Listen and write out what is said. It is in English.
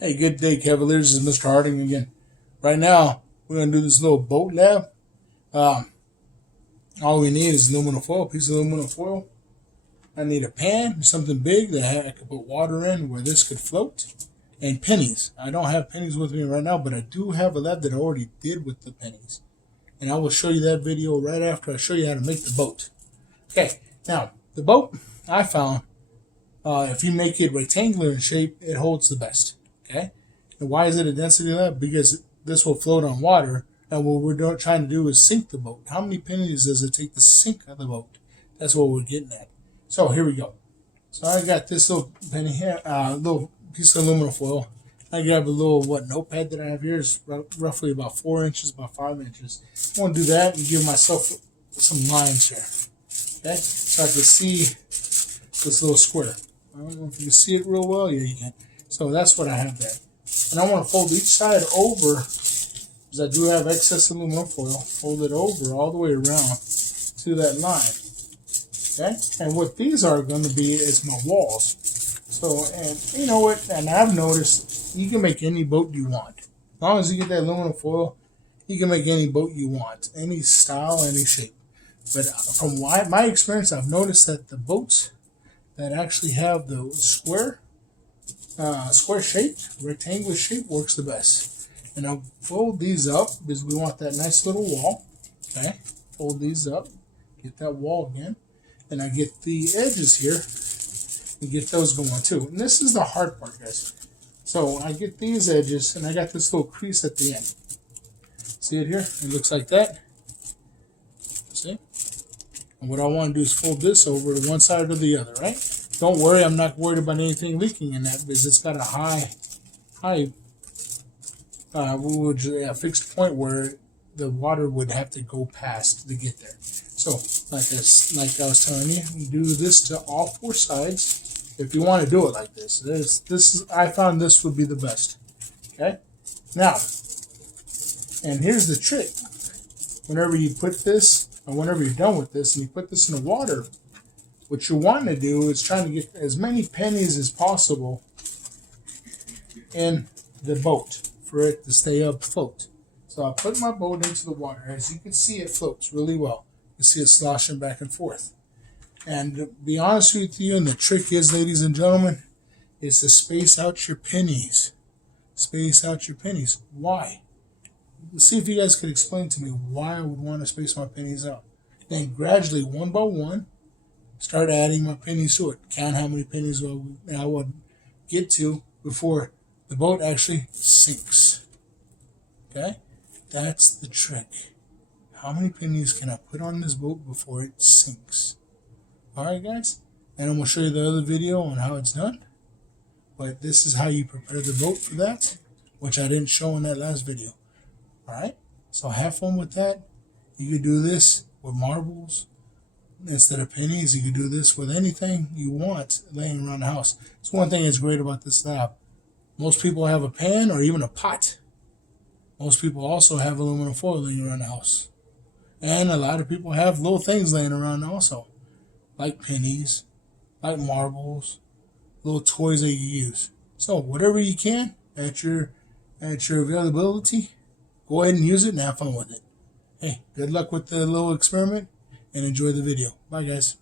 Hey, good day, Cavaliers. This is Mr. Harding again. Right now, we're going to do this little boat lab. Um, all we need is aluminum foil, a piece of aluminum foil. I need a pan, something big that I could put water in where this could float, and pennies. I don't have pennies with me right now, but I do have a lab that I already did with the pennies. And I will show you that video right after I show you how to make the boat. Okay, now, the boat I found, if you make it rectangular in shape, it holds the best. Okay? And why is it a density lab? Because this will float on water, and what we're trying to do is sink the boat. How many pennies does it take to sink the boat? That's what we're getting at. So here we go. So I got this little penny here, little piece of aluminum foil. I grab a little notepad that I have here. It's roughly about 4 inches by 5 inches. I want to do that and give myself some lines here. Okay, so I can see this little square. I don't know if you can see it real well. Yeah, you can. So that's what I have there. And I want to fold each side over, because I do have excess aluminum foil. Fold it over all the way around to that line. Okay? And what these are going to be is my walls. So, and you know what? And I've noticed you can make any boat you want. As long as you get that aluminum foil, you can make any boat you want. Any style, any shape. But from my experience, I've noticed that the boats that actually have the square shape, rectangular shape works the best. And I'll fold these up because we want that nice little wall. Okay, fold these up, get that wall again, and I get the edges here and get those going too. And this is the hard part, guys. So I get these edges, and I got this little crease at the end. See it here? It looks like that. See? And what I want to do is fold this over to one side or the other, right? Don't worry, I'm not worried about anything leaking in that because it's got a high fixed point where the water would have to go past to get there. So, like I was telling you, you do this to all 4 sides if you want to do it like this. I found this would be the best. Okay? Now, and here's the trick. Whenever you put this, or whenever you're done with this, and you put this in the water, what you want to do is try to get as many pennies as possible in the boat for it to stay afloat. So I put my boat into the water. As you can see, it floats really well. You see it sloshing back and forth. And to be honest with you, and the trick is, ladies and gentlemen, is to space out your pennies. Space out your pennies. Why? Let's see if you guys could explain to me why I would want to space my pennies out. Then gradually, one by one, start adding my pennies to it. Count how many pennies I would get to before the boat actually sinks. Okay? That's the trick. How many pennies can I put on this boat before it sinks? Alright, guys? And I'm going to show you the other video on how it's done. But this is how you prepare the boat for that, which I didn't show in that last video. Alright? So have fun with that. You could do this with marbles. Instead of pennies, you can do this with anything you want laying around the house. It's one thing that's great about this lab. Most people have a pan or even a pot. Most people also have aluminum foil laying around the house. And a lot of people have little things laying around also, like pennies, like marbles, little toys that you use. So whatever you can at your availability, go ahead and use it and have fun with it. Hey, good luck with the little experiment. And enjoy the video. Bye, guys.